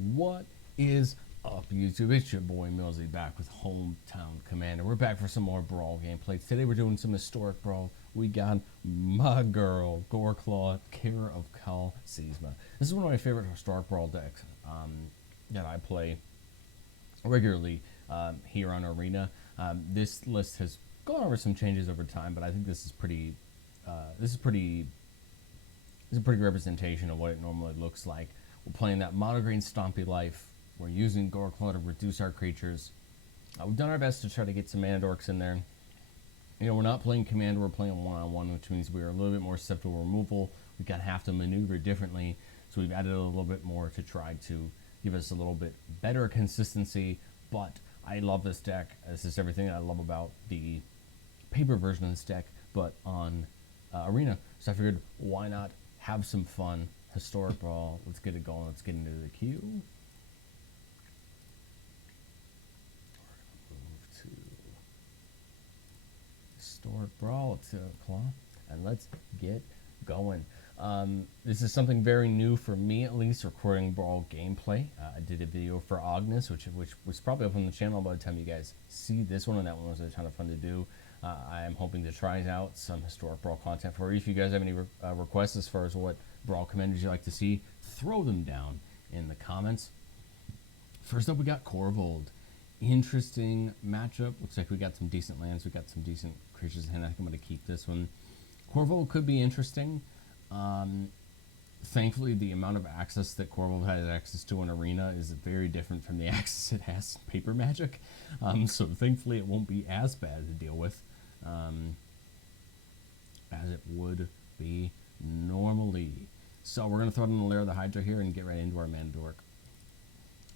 What is up, YouTube? It's your boy Millzy back with Hometown Commander. We're back for some more Brawl gameplay. Today we're doing some Historic Brawl. We got my girl, Goreclaw, Care of Cal Sisma. This is one of my favorite Historic Brawl decks that I play regularly here on Arena. This list has gone over some changes over time, but I think this is pretty. This is a pretty good representation of what it normally looks like. We're playing that mono green Stompy Life. We're using Goreclaw to reduce our creatures. We've done our best to try to get some mana dorks in there. You know, we're not playing Commander, we're playing one-on-one, which means we are a little bit more susceptible to removal. We kind of have to maneuver differently, so we've added a little bit more to try to give us a little bit better consistency. But I love this deck. This is everything that I love about the paper version of this deck, but on Arena. So I figured, why not have some fun? Historic Brawl. Let's get it going. Let's get into the queue. We're going to move to Historic Brawl. Let's Claw, and let's get going. This is something very new for me, at least, recording Brawl gameplay. I did a video for Agnes, which was probably up on the channel by the time you guys see this one, and that one was a ton of fun to do. I am hoping to try out some Historic Brawl content for you. If you guys have any requests as far as what Brawl commanders you like to see, throw them down in the comments. First up, we got Corvold. Interesting matchup. Looks like we got some decent lands. We got some decent creatures in hand. I think I'm going to keep this one. Corvold could be interesting. Thankfully, the amount of access that Corvold has access to in Arena is very different from the access it has in Paper Magic. So thankfully, it won't be as bad to deal with as it would be normally. So we're going to throw in the Lair of the Hydra here and get right into our Mandork.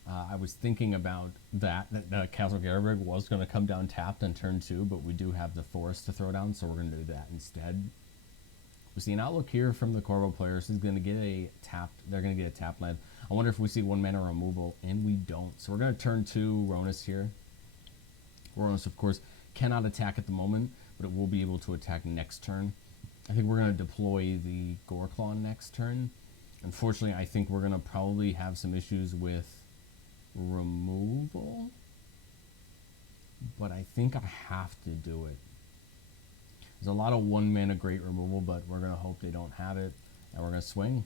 I was thinking about that Castle Garibrig was going to come down tapped on turn 2, but we do have the Forest to throw down, so we're going to do that instead. We see an outlook here from the Corvold players. Is going to get a tapped. They're going to get a tap land. I wonder if we see 1 mana removal, and we don't. So we're going to turn 2 Ronus here. Ronus, of course, cannot attack at the moment, but it will be able to attack next turn. I think we're going to deploy the Goreclaw next turn. Unfortunately, I think we're going to probably have some issues with removal, but I think I have to do it. There's a lot of 1 mana great removal, but we're going to hope they don't have it, and we're going to swing.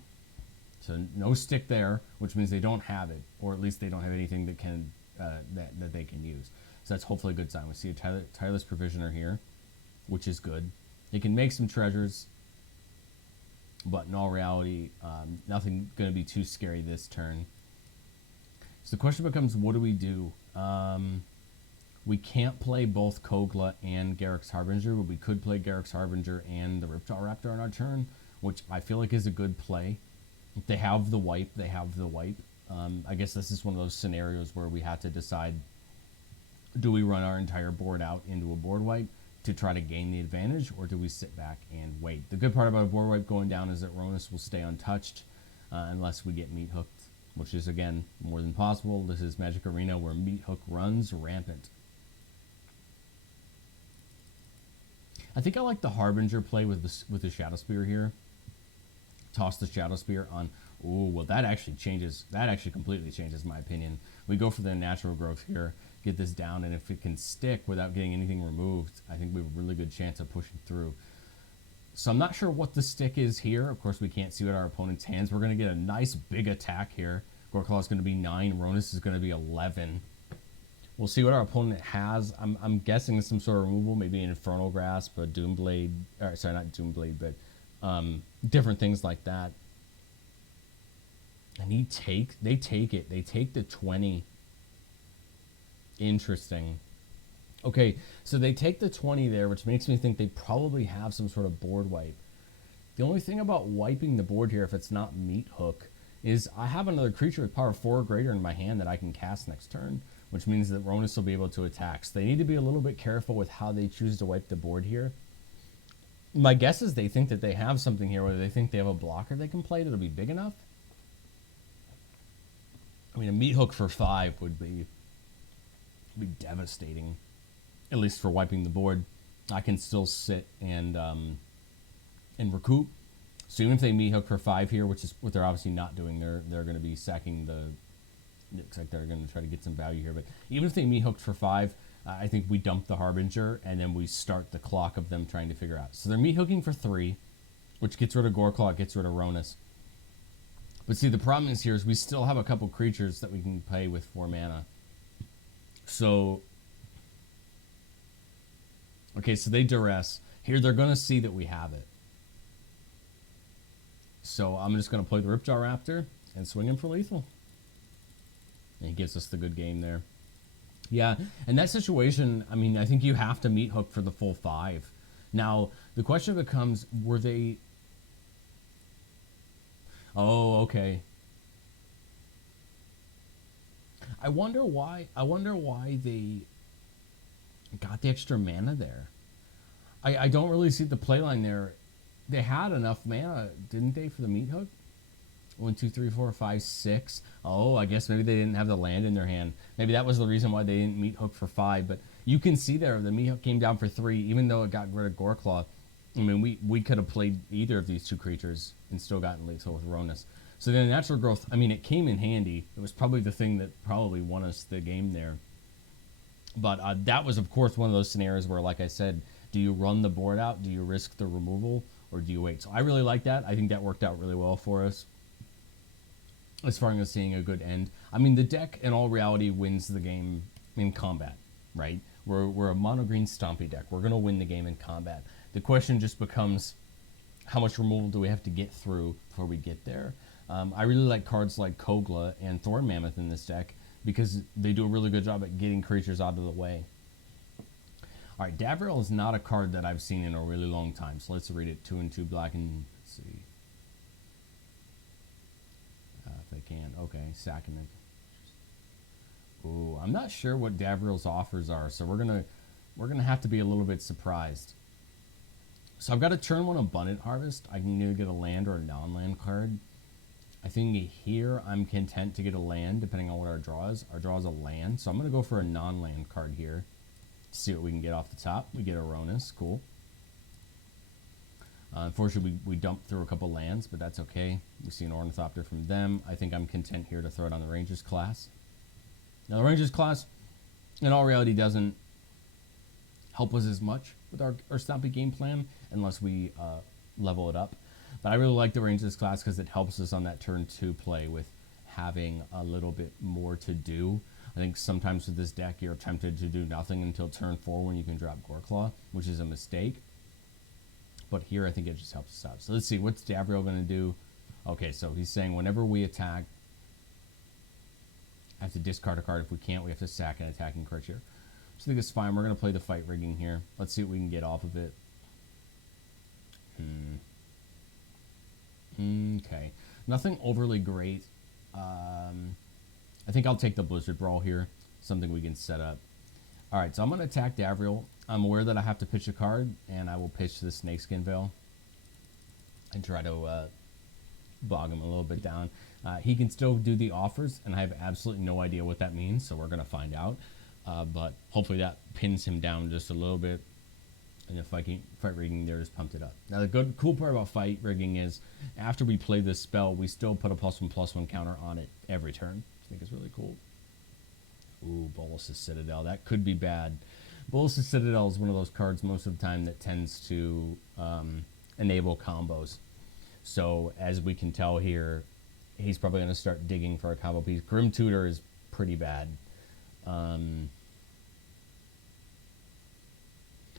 So no stick there, which means they don't have it, or at least they don't have anything that can that they can use. So that's hopefully a good sign. We see a Tireless Provisioner here, which is good. They can make some treasures, but in all reality, nothing going to be too scary this turn. So the question becomes, what do we do? We can't play both Kogla and Garruk's Harbinger, but we could play Garruk's Harbinger and the Ripjaw Raptor on our turn, which I feel like is a good play. If they have the wipe, they have the wipe. I guess this is one of those scenarios where we have to decide, do we run our entire board out into a board wipe to try to gain the advantage, or do we sit back and wait? The good part about a board wipe going down is that Ronus will stay untouched unless we get meat hooked, which is, again, more than possible. This is Magic Arena where meat hook runs rampant. I think I like the Harbinger play with the Shadow Spear here. Toss the Shadow Spear on. Ooh, well, that actually completely changes my opinion. We go for the natural growth here, get this down, and if it can stick without getting anything removed, I think we have a really good chance of pushing through. So I'm not sure what the stick is here. Of course, we can't see what our opponent's hands. We're going to get a nice big attack here. Goreclaw is going to be 9. Ronus is going to be 11. We'll see what our opponent has. I'm guessing some sort of removal, maybe an Infernal Grasp, a Doomblade, or sorry, not Doomblade, but different things like that. And they take it. They take the 20. Interesting. Okay, so they take the 20 there, which makes me think they probably have some sort of board wipe. The only thing about wiping the board here, if it's not meat hook, is I have another creature with power 4 or greater in my hand that I can cast next turn, which means that Ronus will be able to attack. So they need to be a little bit careful with how they choose to wipe the board here. My guess is they think that they have something here, whether they think they have a blocker they can play that'll be big enough. I mean, a meat hook for 5 would be devastating, at least for wiping the board. I can still sit and recoup. So even if they meat hook for 5 here, which is what they're obviously not doing, they're going to be sacking Looks like they're going to try to get some value here. But even if they meet hooked for 5, I think we dump the Harbinger, and then we start the clock of them trying to figure out. So they're meat hooking for 3, which gets rid of Goreclaw, gets rid of Ronus. But see, the problem is here is we still have a couple creatures that we can play with 4 mana. So, okay, so they duress. Here they're going to see that we have it. So I'm just going to play the Ripjaw Raptor and swing him for lethal. And he gives us the good game there. Yeah, in that situation, I mean, I think you have to meat hook for the full 5. Now, the question becomes, were they... Oh, okay. I wonder why they got the extra mana there. I don't really see the playline there. They had enough mana, didn't they, for the meat hook? 1, 2, 3, 4, 5, 6. Oh, I guess maybe they didn't have the land in their hand. Maybe that was the reason why they didn't meat hook for 5. But you can see there, the meat hook came down for 3, even though it got rid of Goreclaw. I mean, we could have played either of these 2 creatures and still gotten lethal with Ronus. So then natural growth, I mean, it came in handy. It was probably the thing that probably won us the game there. But that was, of course, one of those scenarios where, like I said, do you run the board out? Do you risk the removal? Or do you wait? So I really like that. I think that worked out really well for us as far as seeing a good end. I mean, the deck, in all reality, wins the game in combat, right? We're a mono-green stompy deck. We're going to win the game in combat. The question just becomes, how much removal do we have to get through before we get there? I really like cards like Kogla and Thorn Mammoth in this deck because they do a really good job at getting creatures out of the way. All right, Davriel is not a card that I've seen in a really long time, so let's read it. 2 and 2 black and let's see if I can. Okay, sacking it. Ooh, I'm not sure what Davriel's offers are, so we're gonna have to be a little bit surprised. So I've got a turn 1 Abundant Harvest. I can either get a land or a non-land card. I think here I'm content to get a land depending on what our draw is. Our draw is a land, so I'm going to go for a non-land card here. See what we can get off the top. We get a Ronus, cool. Unfortunately, we dumped through a couple lands, but that's okay. We see an Ornithopter from them. I think I'm content here to throw it on the Rangers class. Now, the Rangers class, in all reality, doesn't help us as much with our Stompy game plan unless we level it up. But I really like the Rangers class because it helps us on that turn 2 play with having a little bit more to do. I think sometimes with this deck, you're tempted to do nothing until turn 4 when you can drop Goreclaw, which is a mistake. But here, I think it just helps us out. So let's see, what's Davriel going to do? Okay, so he's saying whenever we attack, I have to discard a card. If we can't, we have to sack an attacking creature. So I think it's fine. We're going to play the fight rigging here. Let's see what we can get off of it. Okay. Nothing overly great. I think I'll take the Blizzard Brawl here. Something we can set up. All right, so I'm going to attack Davriel. I'm aware that I have to pitch a card, and I will pitch the Snakeskin Veil and try to bog him a little bit down. He can still do the offers, and I have absolutely no idea what that means, so we're going to find out. But hopefully that pins him down just a little bit. And the fight rigging there is pumped it up. Now the cool part about fight rigging is after we play this spell, we still put a +1/+1 counter on it every turn. I think it's really cool. Ooh, Bolas's Citadel. That could be bad. Bolas's Citadel is one of those cards most of the time that tends to enable combos. So as we can tell here, he's probably going to start digging for a combo piece. Grim Tutor is pretty bad.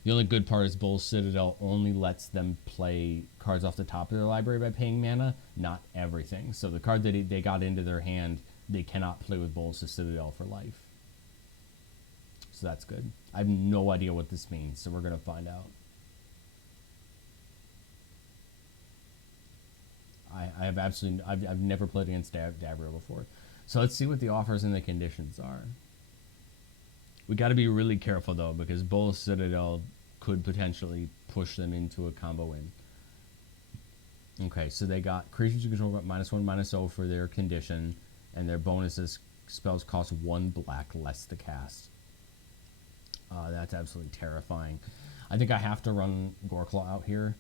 The only good part is Bull's Citadel only lets them play cards off the top of their library by paying mana, not everything. So the card that they got into their hand, they cannot play with Bull's Citadel for life. So that's good. I have no idea what this means, so we're going to find out. I have absolutely... I've never played against Davriel before. So let's see what the offers and the conditions are. We got to be really careful, though, because Bull's Citadel could potentially push them into a combo win. Okay, so they got creatures you control got -1/-0 for their condition, and their bonuses spells cost 1 black less to cast. That's absolutely terrifying. I think I have to run Goreclaw out here.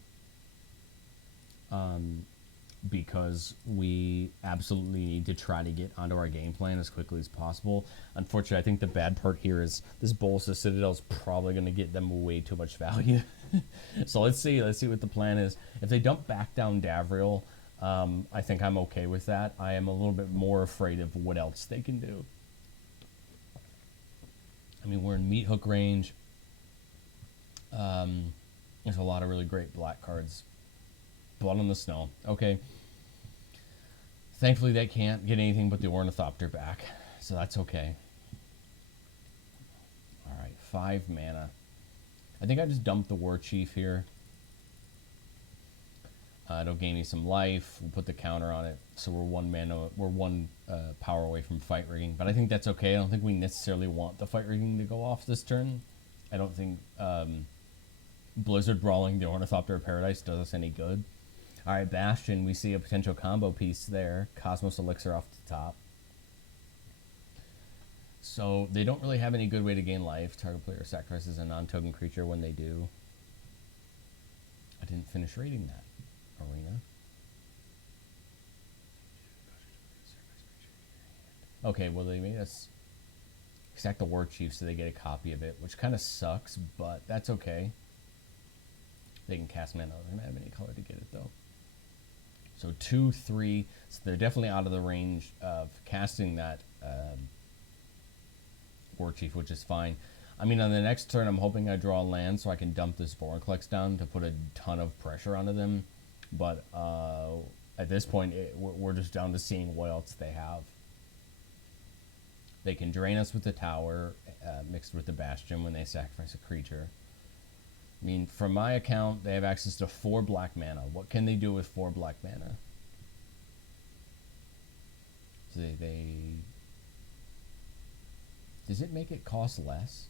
because we absolutely need to try to get onto our game plan as quickly as possible. Unfortunately, I think the bad part here is this Bolsa Citadel is probably going to get them way too much value. So let's see what the plan is. If they dump back down Davriel, I think I'm okay with that. I am a little bit more afraid of what else they can do. I mean, we're in meat hook range. There's a lot of really great black cards. Blood on the Snow. Okay. Thankfully, they can't get anything but the Ornithopter back, so that's okay. All right, 5 mana. I think I just dumped the War Chief here. It'll gain me some life. We'll put the counter on it, so we're 1 mana. We're 1 power away from fight rigging, but I think that's okay. I don't think we necessarily want the fight rigging to go off this turn. I don't think Blizzard Brawling the Ornithopter of Paradise does us any good. All right, Bastion, we see a potential combo piece there. Cosmos Elixir off the top. So they don't really have any good way to gain life. Target player sacrifices a non-token creature when they do. I didn't finish reading that. Arena. Okay, well they made us sack the War Chief so they get a copy of it, which kind of sucks, but that's okay. They can cast mana. They're going to have any color to get it, though. So 2, 3. So they're definitely out of the range of casting that War Chief, which is fine. I mean, on the next turn, I'm hoping I draw a land so I can dump this Vorinclex down to put a ton of pressure onto them. But at this point, we're just down to seeing what else they have. They can drain us with the tower, mixed with the Bastion when they sacrifice a creature. I mean, from my account, they have access to 4 black mana. What can they do with 4 black mana? So does it make it cost less?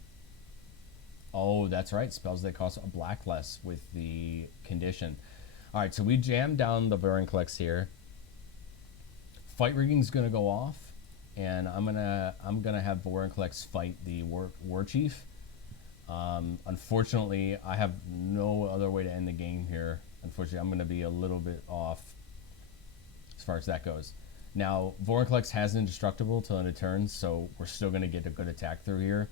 Oh, that's right. Spells that cost a black less with the condition. All right, so we jam down the Vorinclex here. Fight rigging's gonna go off, and I'm gonna have Vorinclex fight the War Chief. Unfortunately, I have no other way to end the game here. Unfortunately, I'm going to be a little bit off as far as that goes. Now, Vorinclex has indestructible till end of turn, so we're still going to get a good attack through here.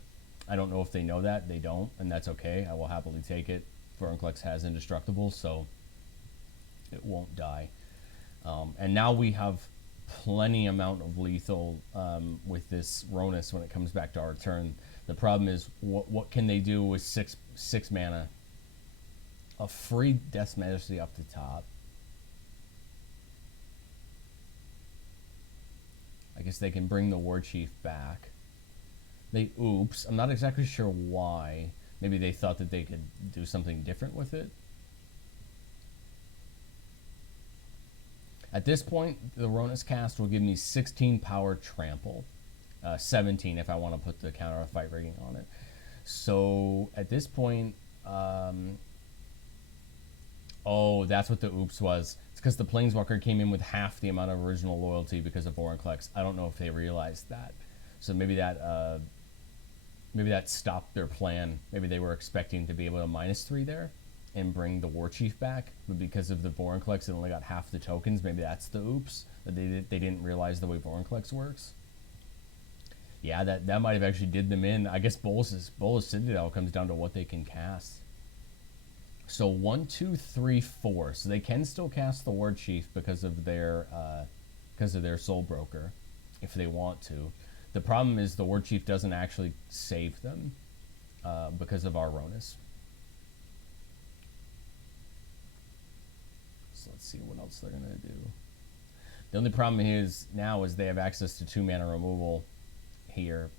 I don't know if they know that. They don't, and that's okay. I will happily take it. Vorinclex has indestructible, so it won't die. And now we have plenty amount of lethal with this Ronus when it comes back to our turn. The problem is, what can they do with six mana? A free Death's Majesty up the top. I guess they can bring the War Chief back. Oops, I'm not exactly sure why. Maybe they thought that they could do something different with it. At this point, the Ronus cast will give me 16 power trample. 17 if I want to put the counter of fight rigging on it. So at this point, oh, that's what the oops was. It's because the Planeswalker came in with half the amount of original loyalty because of Vorinclex. I don't know if they realized that. So maybe that stopped their plan. Maybe they were expecting to be able to -3 there and bring the War Chief back, but because of the Vorinclex, it only got half the tokens. Maybe that's the oops, that they didn't realize the way Vorinclex works. Yeah, that might have actually did them in. I guess Bolas Citadel comes down to what they can cast. So 1, 2, 3, 4. So they can still cast the War Chief because of their Soul Broker, if they want to. The problem is the War Chief doesn't actually save them because of our Ronus. So let's see what else they're gonna do. The only problem now is they have access to 2 mana removal here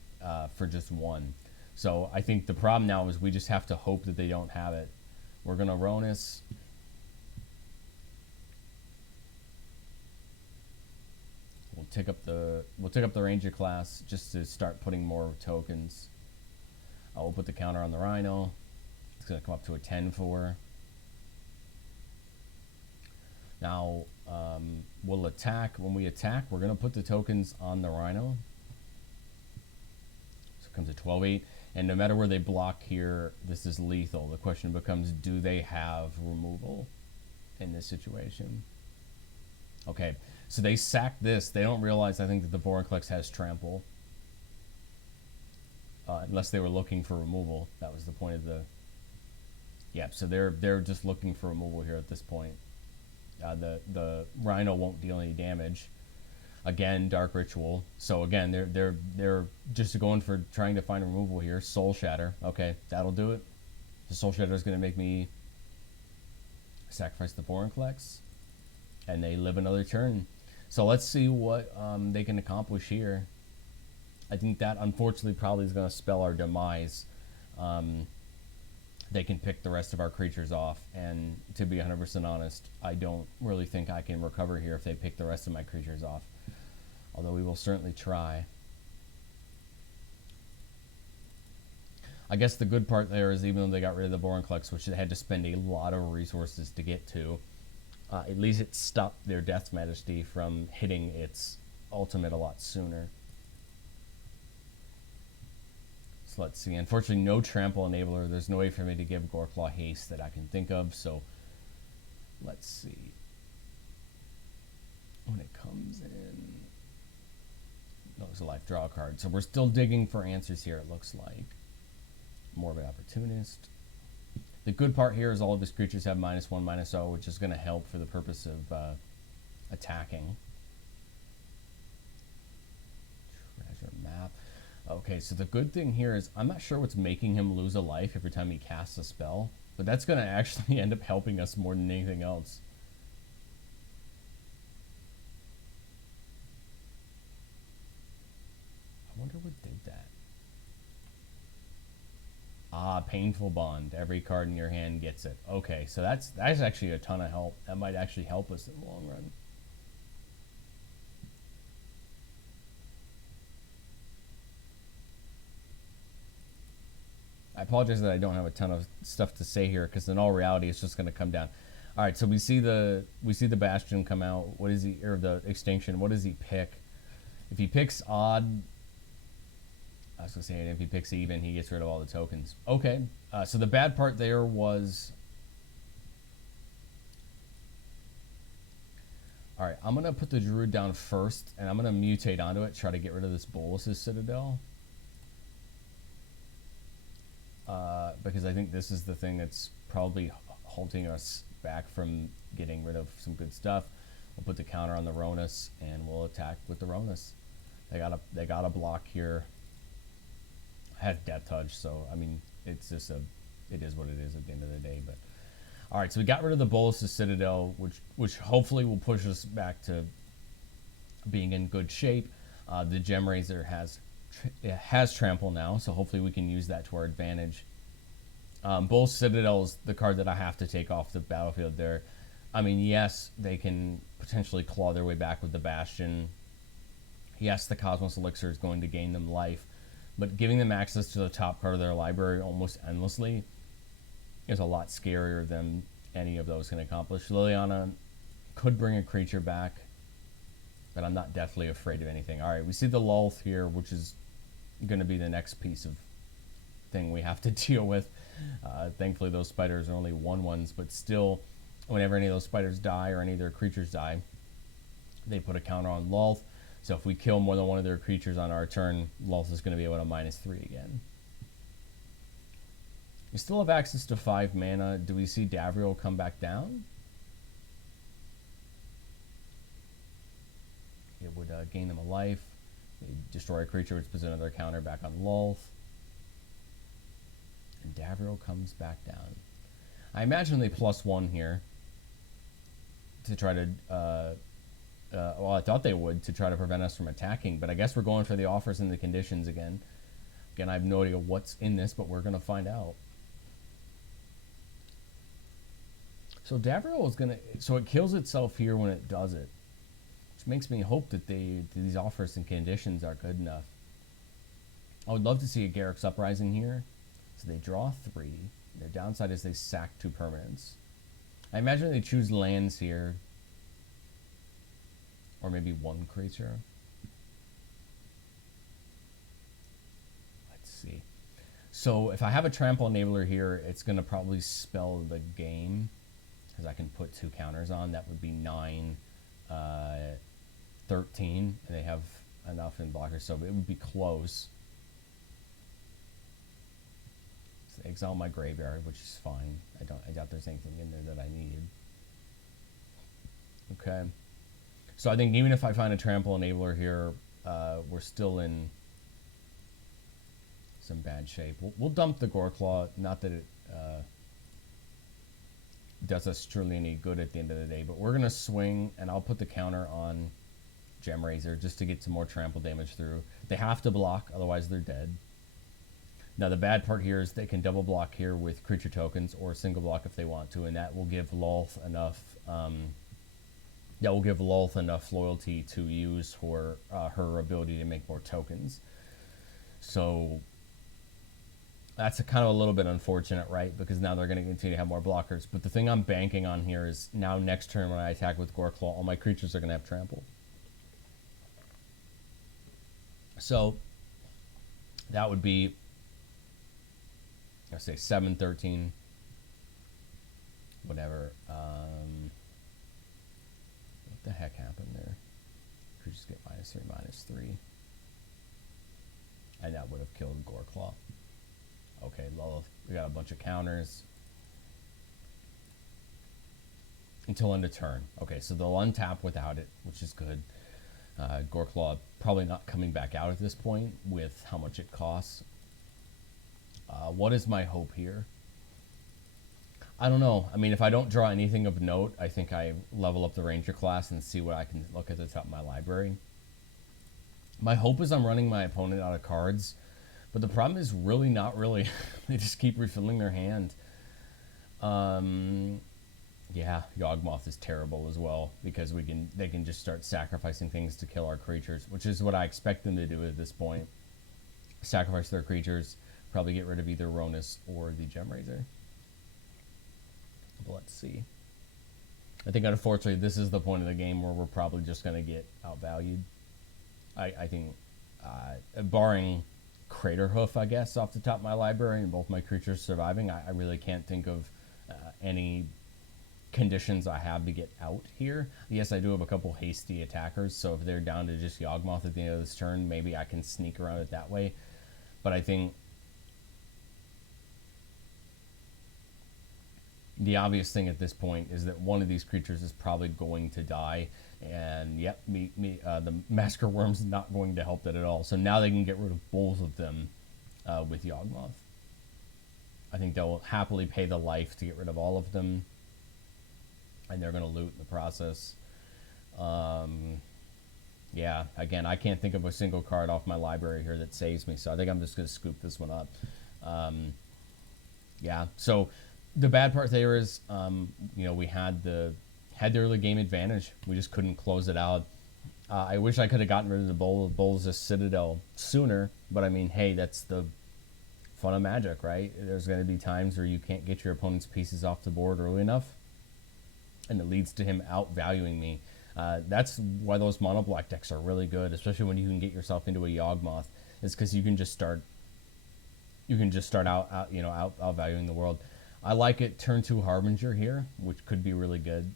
for just 1. So I think the problem now is we just have to hope that they don't have it. We're gonna Ronus. We'll take up the Ranger class just to start putting more tokens. We'll put the counter on the Rhino. It's gonna come up to a 10-4. Now we'll attack. When we attack, we're gonna put the tokens on the Rhino. So it comes to 12-8. And no matter where they block here, this is lethal. The question becomes, do they have removal in this situation? Okay, so they sack this. They don't realize, I think, that the Goreclaw has trample. Unless they were looking for removal. That was the point of the... Yeah, so they're just looking for removal here at this point. The Rhino won't deal any damage. Again, Dark Ritual. So again, they're just going for trying to find removal here. Soul Shatter. Okay, that'll do it. The Soul Shatter is going to make me sacrifice the Goreclaw, and they live another turn. So let's see what they can accomplish here. I think that unfortunately probably is going to spell our demise. They can pick the rest of our creatures off, and to be 100% honest, I don't really think I can recover here if they pick the rest of my creatures off. Although we will certainly try. I guess the good part there is even though they got rid of the Goreclaw, which they had to spend a lot of resources to get to, at least it stopped their Death's Majesty from hitting its ultimate a lot sooner. So let's see. Unfortunately, no Trample Enabler. There's no way for me to give Goreclaw haste that I can think of, so let's see. When it comes in... No, it's a life draw card. So we're still digging for answers here, it looks like. Morbid Opportunist. The good part here is all of his creatures have -1/-0, which is going to help for the purpose of attacking. Treasure Map. Okay, so the good thing here is I'm not sure what's making him lose a life every time he casts a spell, but that's going to actually end up helping us more than anything else. I wonder what did that. Ah, Painful Bond. Every card in your hand gets it. Okay, so that's actually a ton of help. That might actually help us in the long run. I apologize that I don't have a ton of stuff to say here, because in all reality, it's just going to come down. All right, so we see the Bastion come out. What is he, or the Extinction? What does he pick? If he picks odd, I was going to say, if he picks even, he gets rid of all the tokens. Okay, so the bad part there was... All right, I'm going to put the Druid down first, and I'm going to mutate onto it, try to get rid of this Bolas's Citadel. Because I think this is the thing that's probably holding us back from getting rid of some good stuff. We'll put the counter on the Ronus, and we'll attack with the Ronus. They got a block here. I had Death Touch, so I mean it's just it is what it is at the end of the day. But all right, so we got rid of the Bolas's Citadel, which hopefully will push us back to being in good shape. The Gem Razor has Trample now, so hopefully we can use that to our advantage. Both Citadel is the card that I have to take off the battlefield there. I mean, yes, they can potentially claw their way back with the Bastion. Yes, the Cosmos Elixir is going to gain them life, but giving them access to the top card of their library almost endlessly is a lot scarier than any of those can accomplish. Liliana could bring a creature back, but I'm not deathly afraid of anything. All right, we see the Lulth here, which is going to be the next piece of thing we have to deal with. Thankfully, those spiders are only 1/1s, but still, whenever any of those spiders die or any of their creatures die, they put a counter on Lulth. So if we kill more than one of their creatures on our turn, Lulth is going to be able to -3 again. We still have access to 5 mana. Do we see Davriel come back down? It would gain them a life. They destroy a creature, which puts another counter back on Lulth. And Davriel comes back down. I imagine they +1 here to try to... well, I thought they would to try to prevent us from attacking, but I guess we're going for the offers and the conditions again. Again, I have no idea what's in this, but we're going to find out. So Davriel is going to... So it kills itself here when it does it, which makes me hope that these offers and conditions are good enough. I would love to see a Garruk's Uprising here. So they draw 3. Their downside is they sack 2 permanents. I imagine they choose lands here. Or maybe 1 creature. Let's see. So if I have a Trample Enabler here, it's going to probably spell the game, because I can put 2 counters on. That would be 9 13, and they have enough in blockers, so it would be close. So exile my graveyard, which is fine. I doubt there's anything in there that I need. Okay. So I think even if I find a trample enabler here, we're still in some bad shape. We'll dump the Goreclaw, not that it does us truly any good at the end of the day, but we're going to swing, and I'll put the counter on Gem Razor just to get some more trample damage through. They have to block, otherwise they're dead. Now the bad part here is they can double block here with creature tokens or single block if they want to, and that will give Lolth enough loyalty to use for her ability to make more tokens. So that's kind of a little bit unfortunate, right? Because now they're going to continue to have more blockers. But the thing I'm banking on here is now next turn when I attack with Goreclaw, all my creatures are going to have trample. So that would be, I'll say 7, 13, whatever. What the heck happened there? Creatures get -3, -3. And that would have killed Goreclaw. Okay, Lilith, we got a bunch of counters. Until end of turn. Okay, so they'll untap without it, which is good. Goreclaw probably not coming back out at this point with how much it costs. What is my hope here? I don't know. I mean, if I don't draw anything of note, I think I level up the Ranger class and see what I can look at the top of my library. My hope is I'm running my opponent out of cards, but the problem is really not really. They just keep refilling their hand. Yeah, Yawgmoth is terrible as well because they can just start sacrificing things to kill our creatures, which is what I expect them to do at this point. Sacrifice their creatures, probably get rid of either Ronus or the Gem Razor. But let's see. I think unfortunately this is the point of the game where we're probably just going to get outvalued. I think, barring Crater Hoof, I guess, off the top of my library and both my creatures surviving, I really can't think of any conditions I have to get out here. Yes, I do have a couple hasty attackers, so if they're down to just Yawgmoth at the end of this turn, maybe I can sneak around it that way. But I think the obvious thing at this point is that one of these creatures is probably going to die, and yep, the Massacre Worm's not going to help that at all. So now they can get rid of both of them with Yawgmoth. I think they'll happily pay the life to get rid of all of them, and they're going to loot in the process. Yeah, again, I can't think of a single card off my library here that saves me, so I think I'm just going to scoop this one up. Yeah, so the bad part there is, we had the early game advantage. We just couldn't close it out. I wish I could have gotten rid of the Bolus Citadel sooner, but I mean, hey, that's the fun of Magic, right? There's going to be times where you can't get your opponent's pieces off the board early enough, and it leads to him outvaluing me. That's why those mono black decks are really good, especially when you can get yourself into a Yawgmoth. It's because you can just start outvaluing the world. I like it turn 2 Harbinger here, which could be really good.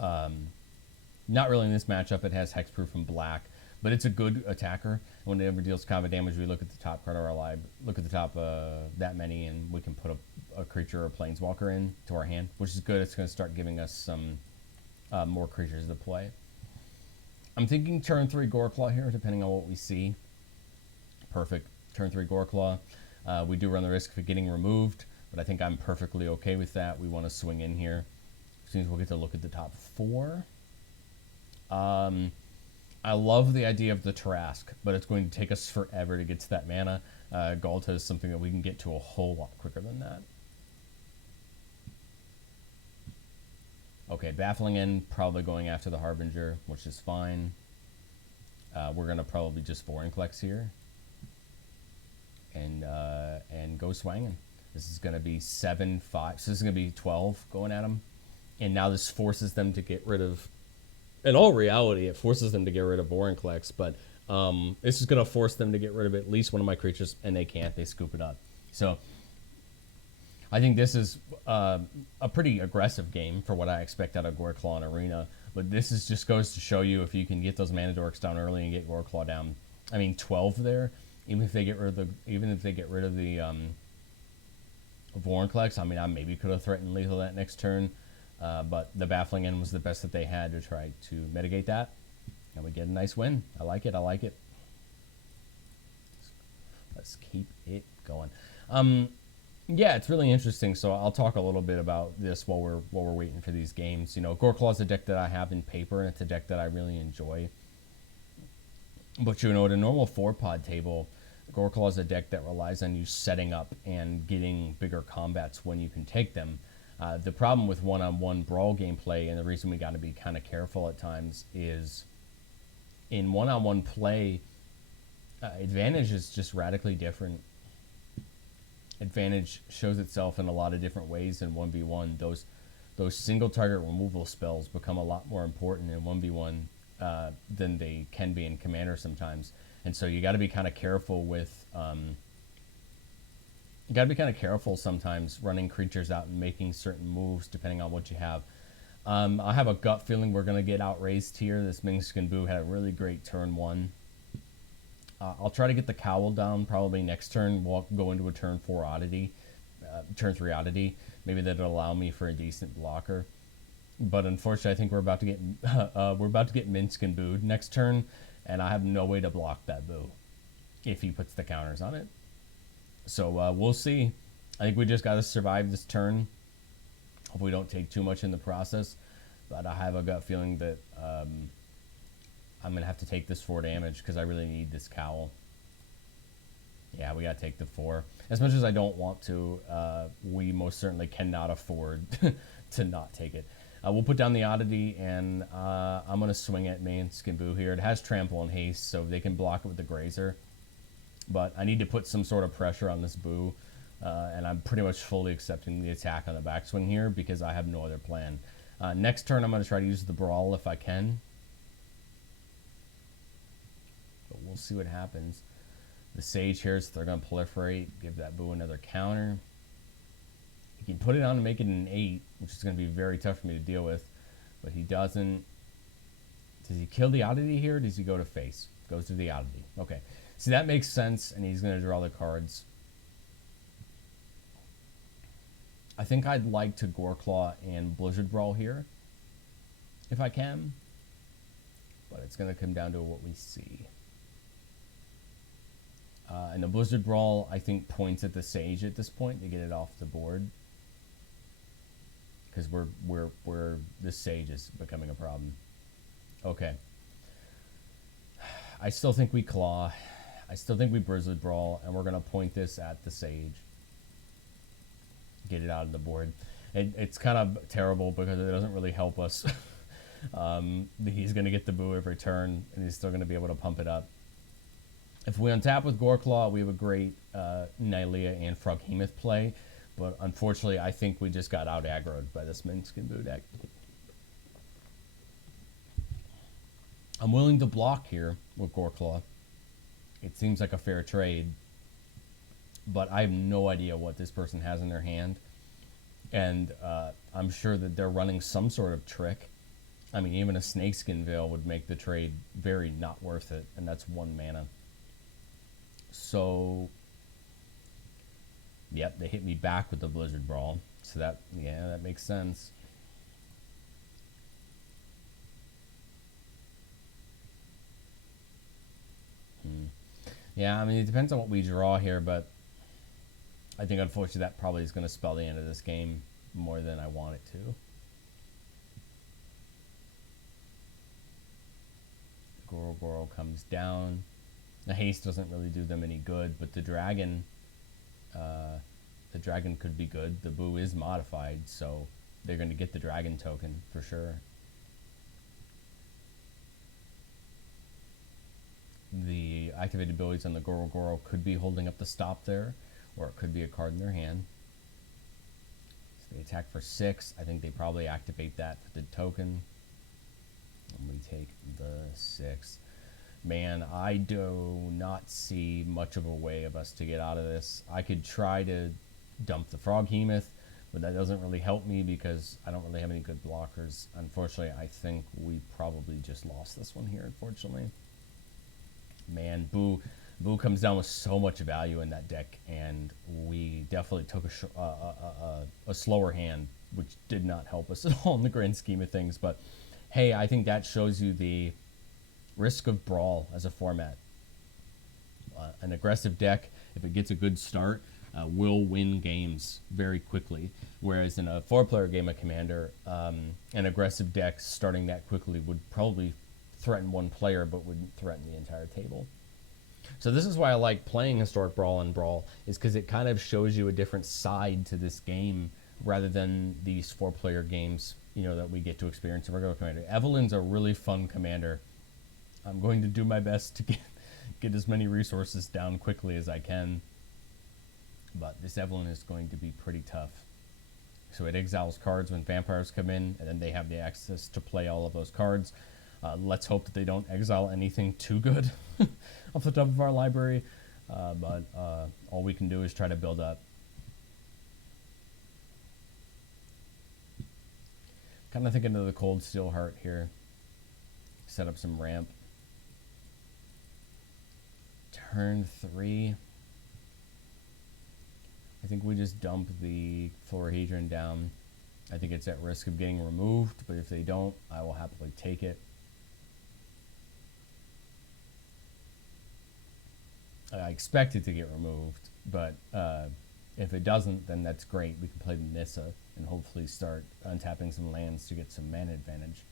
Not really in this matchup. It has hexproof and black, but it's a good attacker. When it ever deals combat damage, we look at the top card of our live, look at the top that many, and we can put a creature or a planeswalker in to our hand, which is good. It's going to start giving us some more creatures to play. I'm thinking turn 3 Goreclaw here, depending on what we see. Perfect. Turn 3 Goreclaw. We do run the risk of getting removed, but I think I'm perfectly okay with that. We want to swing in here. Seems we'll get to look at the top 4. I love the idea of the Tarask, but it's going to take us forever to get to that mana. Galta is something that we can get to a whole lot quicker than that. Okay, Baffling End, probably going after the Harbinger, which is fine. We're going to probably just Vorinclex here. And go swanging. This is going to be 7-5. So this is going to be 12 going at them. And now this forces them to get rid of... In all reality, it forces them to get rid of Vorinclex, but this is going to force them to get rid of at least one of my creatures, and they can't. They scoop it up. So I think this is a pretty aggressive game for what I expect out of Goreclaw and Arena. But this is just goes to show you if you can get those mana dorks down early and get Goreclaw down. I mean, 12 there. Even if they get rid of the Vorinclex, I mean, I maybe could have threatened lethal that next turn, but the Baffling End was the best that they had to try to mitigate that, and we get a nice win. I like it. I like it. Let's keep it going. Yeah, it's really interesting. So I'll talk a little bit about this while we're waiting for these games. You know, Goreclaw is a deck that I have in paper, and it's a deck that I really enjoy. But you know, at a normal 4-pod table, Goreclaw is a deck that relies on you setting up and getting bigger combats when you can take them. The problem with one-on-one brawl gameplay, and the reason we got to be kind of careful at times, is in one-on-one play, advantage is just radically different. Advantage shows itself in a lot of different ways in 1v1. Those single target removal spells become a lot more important in 1v1 than they can be in Commander sometimes. And so you got to be kind of careful with you got to be kind of careful sometimes running creatures out and making certain moves depending on what you have. I have a gut feeling we're going to get outraised here. This Mingskin Boo had a really great turn 1. I'll try to get the Cowl down probably next turn. We'll go into a turn 4 oddity, turn 3 oddity. Maybe that'll allow me for a decent blocker. But unfortunately, I think we're about to get Minskin Booed next turn, and I have no way to block that Boo if he puts the counters on it. So we'll see. I think we just got to survive this turn. Hope we don't take too much in the process. But I have a gut feeling that I'm going to have to take this 4 damage because I really need this Cowl. Yeah, we got to take the 4. As much as I don't want to, we most certainly cannot afford to not take it. We'll put down the oddity, and I'm going to swing at Minskin Boo here. It has trample and haste, so they can block it with the grazer. But I need to put some sort of pressure on this Boo, and I'm pretty much fully accepting the attack on the backswing here because I have no other plan. Next turn, I'm going to try to use the Brawl if I can. But we'll see what happens. The Sage here, so they're going to proliferate, give that Boo another counter. He can put it on to make it an 8, which is going to be very tough for me to deal with. But he doesn't. Does he kill the oddity here, or does he go to face? Goes to the oddity. Okay. See, that makes sense, and he's going to draw the cards. I think I'd like to Goreclaw and Blizzard Brawl here, if I can. But it's going to come down to what we see. And the Blizzard Brawl, I think, points at the Sage at this point to get it off the board. Because we're the Sage is becoming a problem. Okay. I still think we Claw. I still think we Blizzard Brawl, and we're going to point this at the Sage. Get it out of the board. It's kind of terrible because it doesn't really help us. He's going to get the Boo every turn, and he's still going to be able to pump it up. If we untap with Goreclaw, we have a great Nylea and Froghemoth play, but unfortunately, I think we just got out-aggroed by this Minskin Boo deck. I'm willing to block here with Goreclaw. It seems like a fair trade, but I have no idea what this person has in their hand, and I'm sure that they're running some sort of trick. I mean, even a Snakeskin Veil would make the trade very not worth it, and that's 1 mana. So, yep, they hit me back with the Blizzard Brawl. So that, yeah, that makes sense. Yeah, I mean, it depends on what we draw here, but I think, unfortunately, that probably is going to spell the end of this game more than I want it to. Goro comes down. The haste doesn't really do them any good, but the dragon could be good. The Boo is modified, so they're going to get the dragon token for sure. The activated abilities on the Goro could be holding up the stop there, or it could be a card in their hand. So they attack for 6. I think they probably activate that for the token. And we take the 6. Man, I do not see much of a way of us to get out of this. I could try to dump the Froghemoth, But that doesn't really help me because I don't really have any good blockers. Unfortunately, I think we probably just lost this one here, unfortunately. Man, Boo comes down with so much value in that deck, and we definitely took a slower hand, which did not help us at all in the grand scheme of things. But hey, I think that shows you the risk of Brawl as a format. An aggressive deck, if it gets a good start, will win games very quickly. Whereas in a 4-player game of Commander, an aggressive deck starting that quickly would probably threaten one player, but wouldn't threaten the entire table. So this is why I like playing Historic Brawl and Brawl, is because it kind of shows you a different side to this game rather than these 4-player games, you know, that we get to experience in regular Commander. Evelyn's a really fun commander. I'm going to do my best to get as many resources down quickly as I can. But this Evelyn is going to be pretty tough. So it exiles cards when vampires come in, and then they have the access to play all of those cards. Let's hope that they don't exile anything too good off the top of our library. But all we can do is try to build up. Kind of thinking of the Cold Steel Heart here. Set up some ramp. Turn 3. I think we just dump the Florahedron down. I think it's at risk of getting removed, but if they don't, I will happily take it. I expect it to get removed, but if it doesn't, then that's great. We can play the Nissa and hopefully start untapping some lands to get some mana advantage.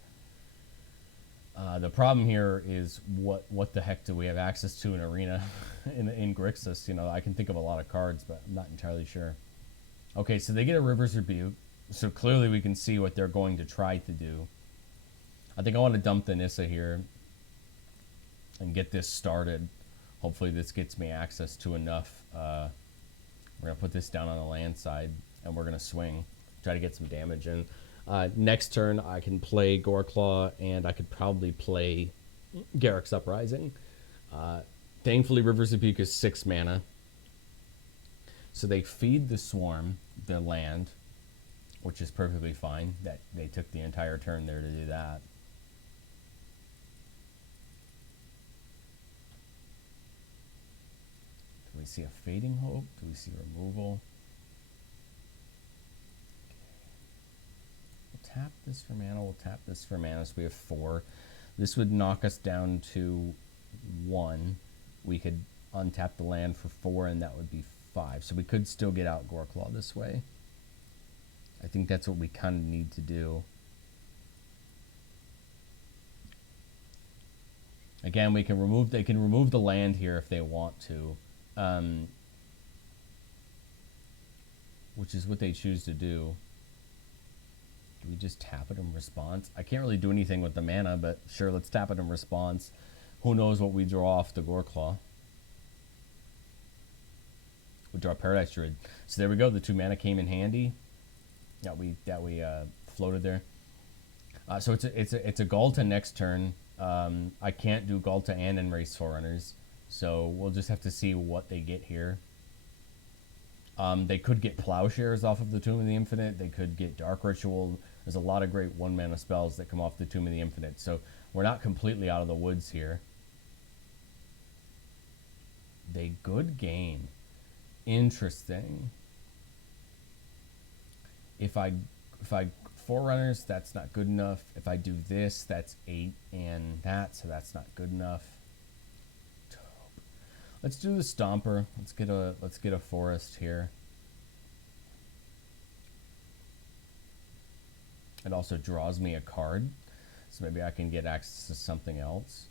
The problem here is what the heck do we have access to in Arena in Grixis? You know, I can think of a lot of cards, but I'm not entirely sure. Okay, so they get a River's Rebuke, so clearly we can see what they're going to try to do. I think I want to dump the Nissa here and get this started. Hopefully this gets me access to enough. We're going to put this down on the land side, and we're going to swing, try to get some damage in. Next turn, I can play Goreclaw, and I could probably play Garruk's Uprising. Thankfully, River's Rebuke is 6 mana. So they feed the Swarm, their land, which is perfectly fine. That they took the entire turn there to do that. Do we see a Fading Hope? Do we see removal? Tap this for mana, we'll tap this for mana, so we have 4. This would knock us down to 1. We could untap the land for 4, and that would be 5. So we could still get out Goreclaw this way. I think that's what we kind of need to do. Again, they can remove the land here if they want to. Which is what they choose to do. Do we just tap it in response? I can't really do anything with the mana, but sure, let's tap it in response. Who knows what we draw off the Goreclaw. We draw Paradise Druid. So there we go. The 2 mana came in handy. That we floated there. So it's a Galta next turn. I can't do Galta and Enrace Forerunners, so we'll just have to see what they get here. They could get Plowshares off of the Tomb of the Infinite. They could get Dark Ritual. There's a lot of great 1-mana spells that come off the Tomb of the Infinite. So we're not completely out of the woods here. They good game. Interesting. If I Forerunners, that's not good enough. If I do this, that's 8 and that, so that's not good enough. Let's do the Stomper. Let's get a forest here. It also draws me a card, so maybe I can get access to something else.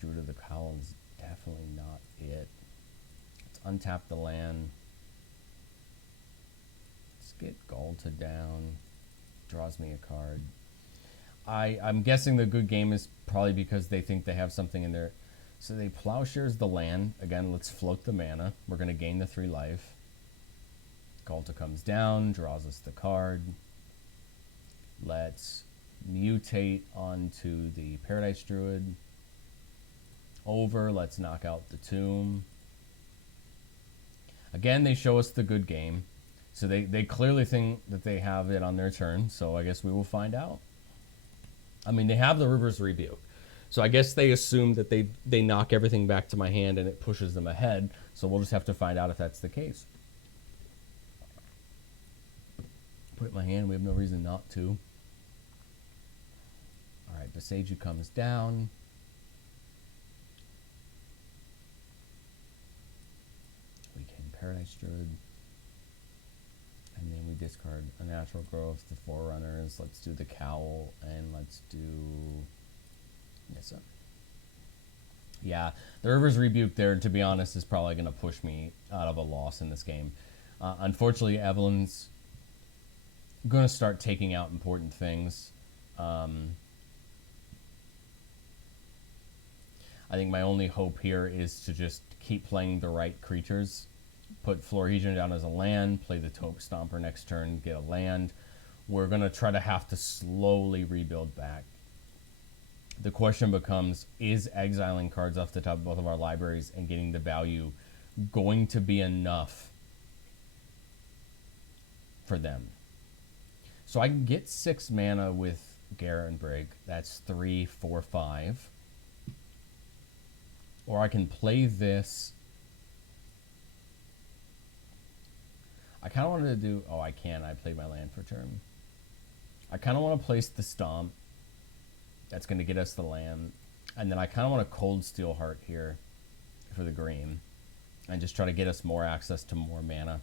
Druid of the Column's definitely not it. Let's untap the land. Let's get Galta down. Draws me a card. I'm guessing the good game is probably because they think they have something in there. So they Plowshares the land. Again, let's float the mana. We're going to gain the 3 life. Galta comes down, draws us the card. Let's mutate onto the Paradise Druid. Over, let's knock out the Tomb. Again, they show us the good game. So they clearly think that they have it on their turn, so I guess we will find out. I mean, they have the River's Rebuke. So I guess they assume that they knock everything back to my hand and it pushes them ahead. So we'll just have to find out if that's the case. Put it in my hand. We have no reason not to. All right, Beseiju comes down. We can Paradise Druid. And then we discard a Natural Growth, the Forerunners. Let's do the Cowl, and let's do... Yes, sir. Yeah, the River's Rebuke there, to be honest, is probably going to push me out of a loss in this game. Unfortunately, Evelyn's going to start taking out important things. I think my only hope here is to just keep playing the right creatures. Put Florahedron down as a land, play the Taupe Stomper next turn, get a land. We're going to try to have to slowly rebuild back. The question becomes, is exiling cards off the top of both of our libraries and getting the value going to be enough for them? So I can get 6 mana with Garen Brig. That's 3, 4, 5. Or I can play this. I kind of wanted to do... Oh, I can. I played my land for turn. I kind of want to place the Stomp. That's going to get us the land. And then I kind of want a Cold Steel Heart here for the green. And just try to get us more access to more mana.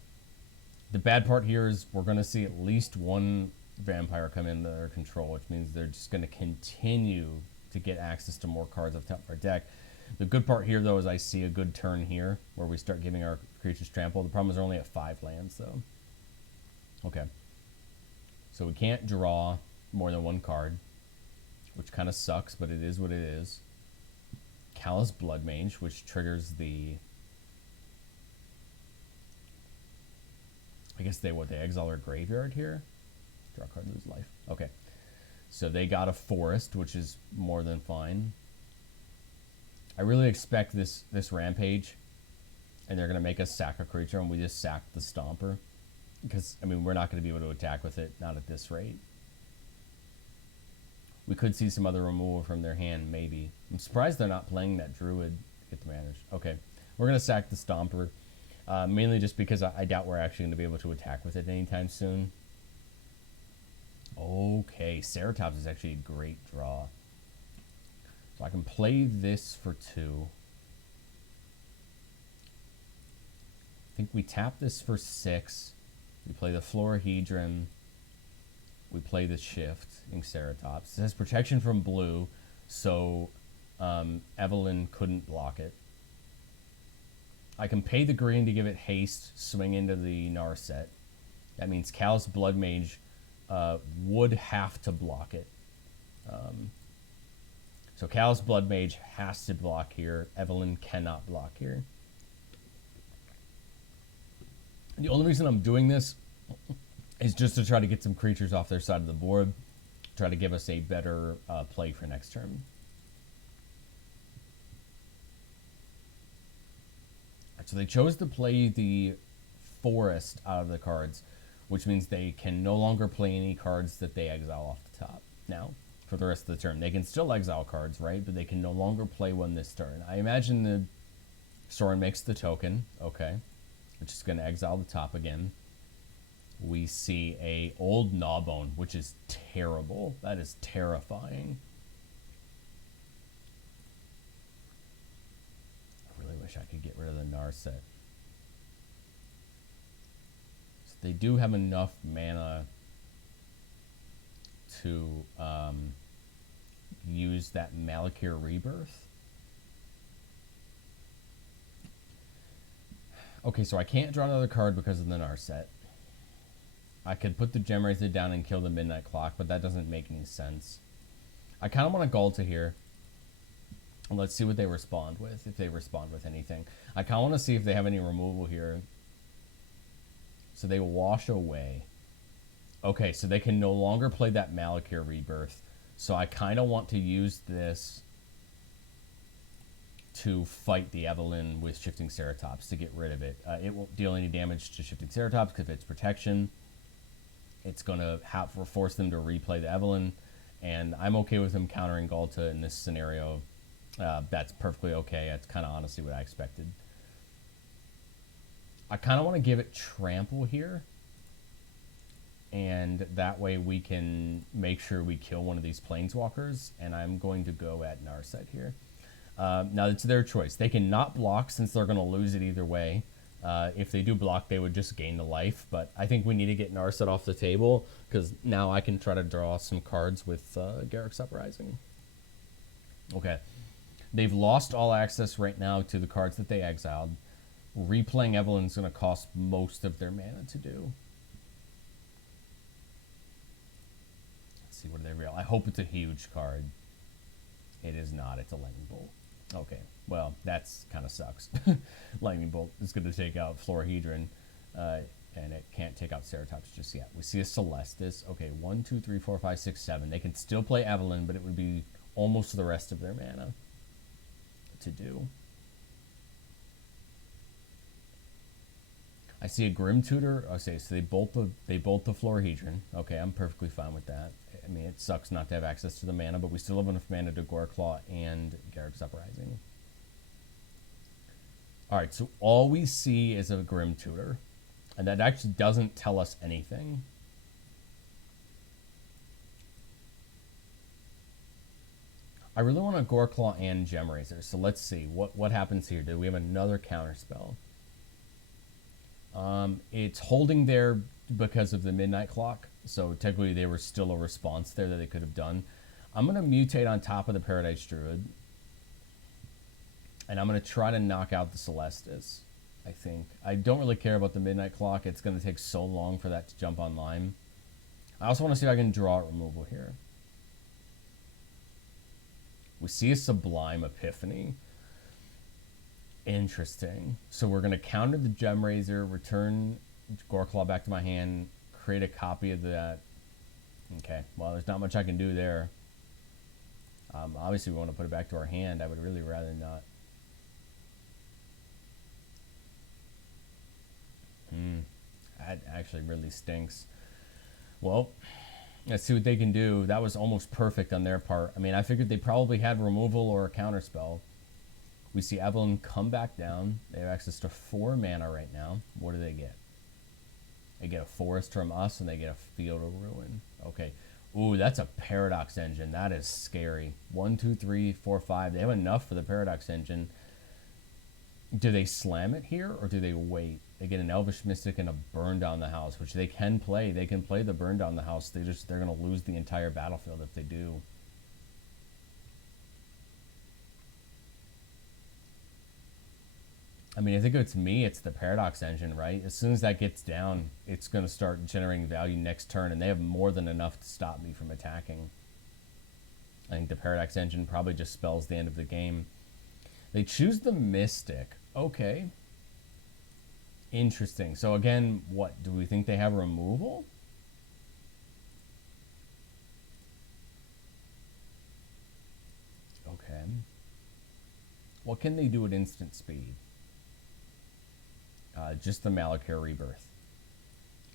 The bad part here is we're going to see at least one Vampire come into their control, which means they're just going to continue to get access to more cards off top of our deck. The good part here, though, is I see a good turn here where we start giving our creatures trample. The problem is they're only at 5 lands, though. Okay. So we can't draw more than 1 card, which kind of sucks, but it is what it is. Callous Blood Mage, which triggers the... I guess they exile our graveyard here? Draw a card, lose life. Okay. So they got a Forest, which is more than fine. I really expect this Rampage, and they're going to make us sack a creature, and we just sack the Stomper. Because, I mean, we're not going to be able to attack with it, not at this rate. We could see some other removal from their hand, maybe. I'm surprised they're not playing that Druid to get the manage. Okay, we're going to sack the Stomper, mainly just because I doubt we're actually going to be able to attack with it anytime soon. Okay, Ceratops is actually a great draw. So I can play this for 2. I think we tap this for 6. We play the Florahedron. We play the Shift in Ceratops. It has protection from blue, so Evelyn couldn't block it. I can pay the green to give it haste, swing into the Narset. That means Callous Blood Mage would have to block it. So Callous Blood Mage has to block here. Evelyn cannot block here. The only reason I'm doing this is just to try to get some creatures off their side of the board. Try to give us a better play for next turn. So they chose to play the Forest out of the cards, which means they can no longer play any cards that they exile off the top. Now, for the rest of the turn, they can still exile cards, right? But they can no longer play one this turn. I imagine the Sorin makes the token, okay, which is going to exile the top again. We see a old Gnawbone, which is terrible. That is terrifying. I really wish I could get rid of the Narset. So they do have enough mana to use that Malakir Rebirth. Okay, so I can't draw another card because of the Narset. I could put the Gemrazer down and kill the Midnight Clock, but that doesn't make any sense. I kind of want to Galta here. And let's see what they respond with, if they respond with anything. I kind of want to see if they have any removal here. So they wash away. Okay, so they can no longer play that Malakir Rebirth. So I kind of want to use this to fight the Evelyn with Shifting Ceratops to get rid of it. It won't deal any damage to Shifting Ceratops because it's protection. It's going to force them to replay the Evelyn, and I'm okay with them countering Galta in this scenario. That's perfectly okay. That's kind of honestly what I expected. I kind of want to give it Trample here, and that way we can make sure we kill one of these Planeswalkers, and I'm going to go at Narset here. Now, it's their choice. They can not block since they're going to lose it either way. If they do block, they would just gain the life, but I think we need to get Narset off the table because now I can try to draw some cards with Garruk's Uprising. Okay. They've lost all access right now to the cards that they exiled. Replaying Evelyn's going to cost most of their mana to do. Let's see, what do they real? I hope it's a huge card. It is not. It's a Lightning Bolt. Okay, well, that's kind of sucks. Lightning Bolt is going to take out Florahedron, and it can't take out Ceratops just yet. We see a Celestis. Okay, 1, 2, 3, 4, 5, 6, 7. They can still play Evelyn, but it would be almost the rest of their mana to do. I see a Grim Tutor. Okay, so they bolt the Florahedron. Okay, I'm perfectly fine with that. I mean, it sucks not to have access to the mana, but we still have enough mana to Goreclaw and Garruk's Uprising. Alright, so all we see is a Grim Tutor, and that actually doesn't tell us anything. I really want a Goreclaw and Gemrazor, so let's see. What happens here? Do we have another counterspell? It's holding there because of the Midnight Clock, so technically there was still a response there that they could have done. I'm going to mutate on top of the Paradise Druid, and I'm going to try to knock out the Celestis, I think. I don't really care about the Midnight Clock. It's going to take so long for that to jump online. I also want to see if I can draw removal here. We see a Sublime Epiphany. Interesting. So we're going to counter the Gemrazor, return Goreclaw back to my hand, create a copy of that. Okay, well, there's not much I can do there. Obviously, we want to put it back to our hand. I would really rather not. That actually really stinks. Well, let's see what they can do. That was almost perfect on their part. I mean, I figured they probably had removal or a counterspell. We see Evelyn come back down. They have access to 4 mana right now. What do they get? They get a Forest from us, and they get a Field of Ruin. Okay. Ooh, that's a Paradox Engine. That is scary. 1, 2, 3, 4, 5. They have enough for the Paradox Engine. Do they slam it here, or do they wait? They get an Elvish Mystic and a Burn Down the House, which they can play. They can play the Burn Down the House. They're going to lose the entire battlefield if they do. I mean, I think if it's me, it's the Paradox Engine, right? As soon as that gets down, it's going to start generating value next turn, and they have more than enough to stop me from attacking. I think the Paradox Engine probably just spells the end of the game. They choose the Mystic. Okay. Interesting. So again, what? Do we think they have removal? Okay. What can they do at instant speed? Just the Malakir Rebirth.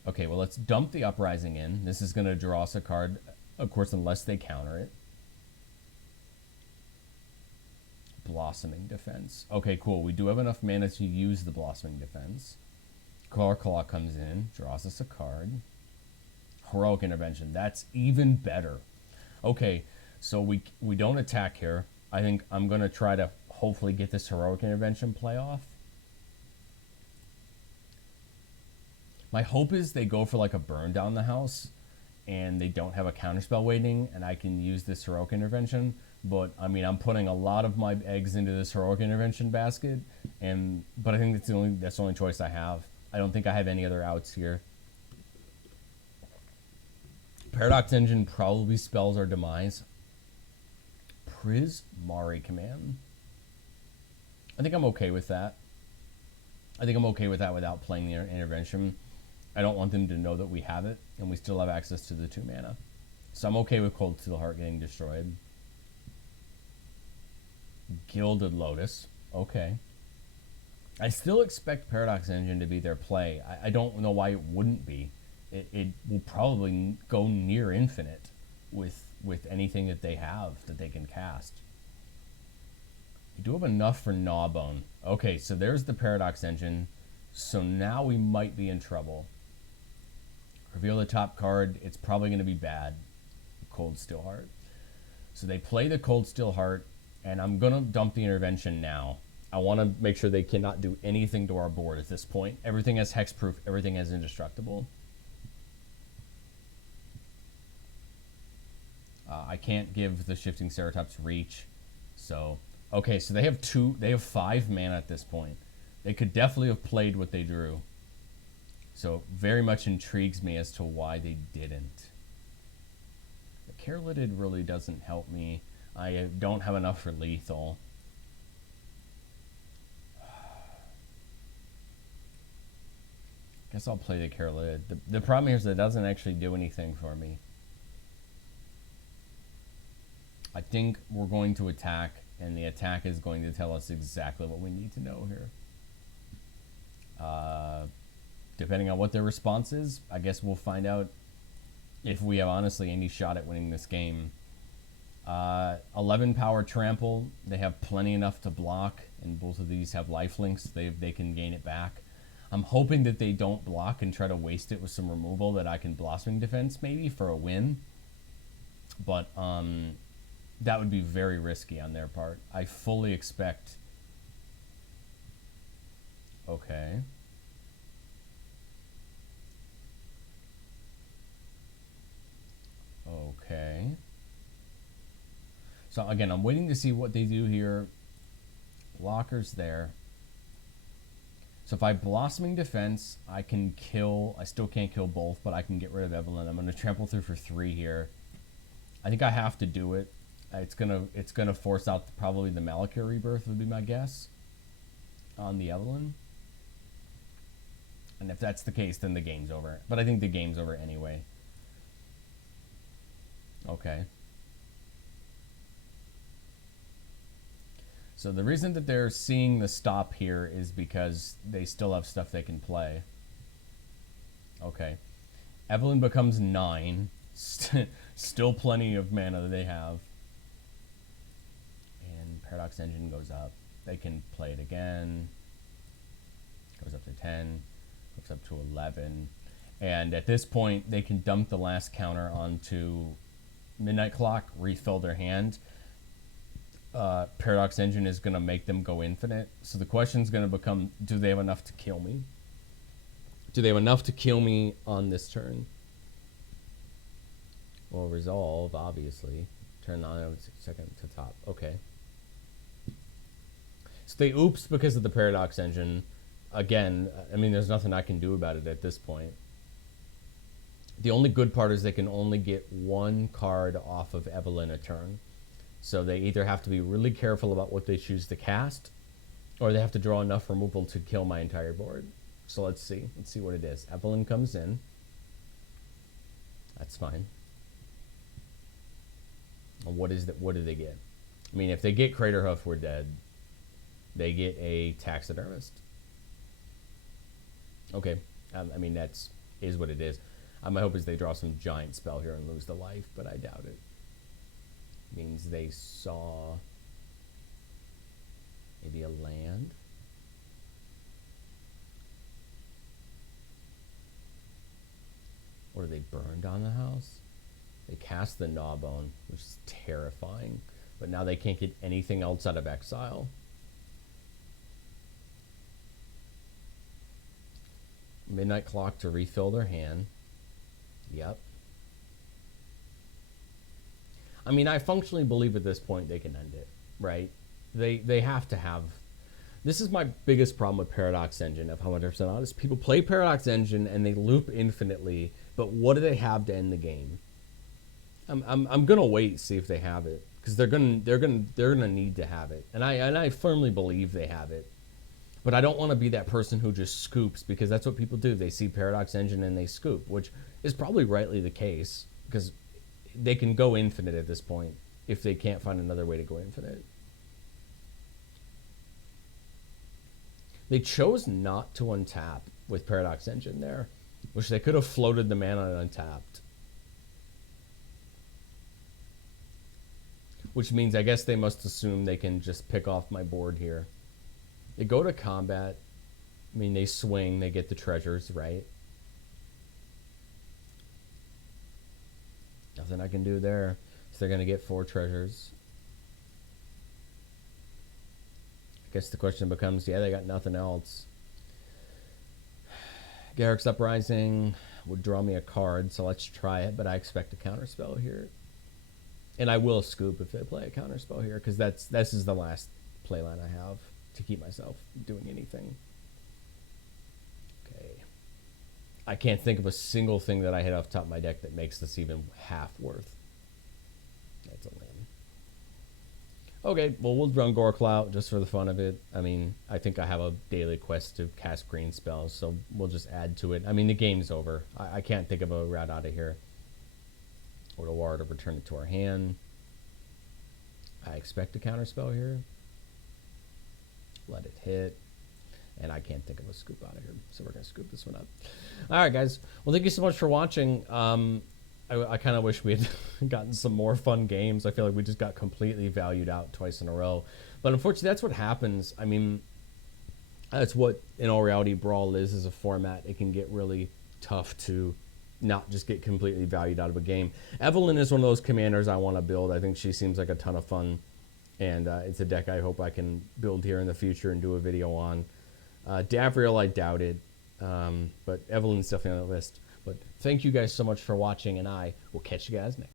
Okay, well, let's dump the Uprising in. This is going to draw us a card, of course, unless they counter it. Blossoming Defense. Okay, cool. We do have enough mana to use the Blossoming Defense. Goreclaw comes in, draws us a card. Heroic Intervention. That's even better. Okay, so we don't attack here. I think I'm going to try to hopefully get this Heroic Intervention play off. My hope is they go for like a Burn Down the House and they don't have a counterspell waiting and I can use this Heroic Intervention. But, I mean, I'm putting a lot of my eggs into this Heroic Intervention basket, but I think that's the only choice I have. I don't think I have any other outs here. Paradox Engine probably spells our demise. Prismari Command. I think I'm okay with that. I think I'm okay with that without playing the intervention. I don't want them to know that we have it, and we still have access to the 2 mana. So I'm okay with Cold Steel Heart getting destroyed. Gilded Lotus. Okay. I still expect Paradox Engine to be their play. I don't know why it wouldn't be. It will probably go near infinite with anything that they have that they can cast. You do have enough for Gnawbone. Okay, so there's the Paradox Engine. So now we might be in trouble. Reveal the top card. It's probably going to be bad. Cold Steel Heart. So they play the Cold Steel Heart, and I'm going to dump the Intervention now. I want to make sure they cannot do anything to our board at this point. Everything has hexproof. Everything has indestructible. I can't give the Shifting Ceratops reach. So, okay, so they have 5 mana at this point. They could definitely have played what they drew. So, very much intrigues me as to why they didn't. The Carelitted really doesn't help me. I don't have enough for lethal. Guess I'll play the Carelitted. The problem here is that it doesn't actually do anything for me. I think we're going to attack, and the attack is going to tell us exactly what we need to know here. Depending on what their response is, I guess we'll find out if we have honestly any shot at winning this game. 11 power trample. They have plenty enough to block, and both of these have lifelinks. They can gain it back. I'm hoping that they don't block and try to waste it with some removal that I can Blossoming Defense maybe for a win. But that would be very risky on their part. I fully expect... Okay. Okay. So again, I'm waiting to see what they do here. Blocker's there. So if I Blossoming Defense, I can kill... I still can't kill both, but I can get rid of Evelyn. I'm going to trample through for 3 here. I think I have to do it. It's gonna force out probably the Malakir Rebirth would be my guess on the Evelyn. And if that's the case, then the game's over. But I think the game's over anyway. Okay. So the reason that they're seeing the stop here is because they still have stuff they can play. Okay. Evelyn becomes 9. Still plenty of mana that they have. And Paradox Engine goes up. They can play it again. Goes up to 10. Goes up to 11. And at this point, they can dump the last counter onto Midnight Clock, refill their hand. Paradox Engine is going to make them go infinite. So the question is going to become, do they have enough to kill me? Do they have enough to kill me on this turn? Well, resolve, obviously. Turn on second to top. Okay. So they oops because of the Paradox Engine. Again, I mean, there's nothing I can do about it at this point. The only good part is they can only get 1 card off of Evelyn a turn. So they either have to be really careful about what they choose to cast, or they have to draw enough removal to kill my entire board. So let's see. Let's see what it is. Evelyn comes in. That's fine. And what is that? What do they get? I mean, if they get Craterhoof, we're dead. They get a Taxidermist. Okay. I mean, is what it is. My hope is they draw some giant spell here and lose the life, but I doubt it. Means they saw maybe a land. Or they burned on the house. They cast the Gnawbone, which is terrifying. But now they can't get anything else out of exile. Midnight Clock to refill their hand. Yep. I mean, I functionally believe at this point they can end it, right? They have to have... This is my biggest problem with Paradox Engine, if I'm 100% honest. People play Paradox Engine and they loop infinitely, but what do they have to end the game? I'm gonna wait, see if they have it, because they're gonna need to have it, and I firmly believe they have it. But I don't want to be that person who just scoops, because that's what people do. They see Paradox Engine and they scoop, which is probably rightly the case, because they can go infinite at this point if they can't find another way to go infinite. They chose not to untap with Paradox Engine there, which they could have floated the mana untapped. Which means I guess they must assume they can just pick off my board here. They go to combat. I mean, they swing, they get the treasures, right? Nothing I can do there. So they're going to get 4 treasures. I guess the question becomes, yeah, they got nothing else. Garrick's Uprising would draw me a card, so let's try it, but I expect a counterspell here. And I will scoop if they play a counterspell here, because this is the last playline I have to keep myself doing anything. Okay. I can't think of a single thing that I hit off the top of my deck that makes this even half worth. That's a limb. Okay, well, we'll run Goreclaw just for the fun of it. I mean, I think I have a daily quest to cast green spells, so we'll just add to it. I mean, the game's over. I can't think of a route out of here. Or to ward to return it to our hand. I expect a counterspell here. Let it hit. And I can't think of a scoop out of here, so we're going to scoop this one up. All right, guys. Well, thank you so much for watching. I kind of wish we had gotten some more fun games. I feel like we just got completely valued out twice in a row. But unfortunately, that's what happens. I mean, that's what, in all reality, Brawl is as a format. It can get really tough to not just get completely valued out of a game. Evelyn is one of those commanders I want to build. I think she seems like a ton of fun. And it's a deck I hope I can build here in the future and do a video on. Davriel, I doubt it. But Evelyn's definitely on the list. But thank you guys so much for watching, and I will catch you guys next.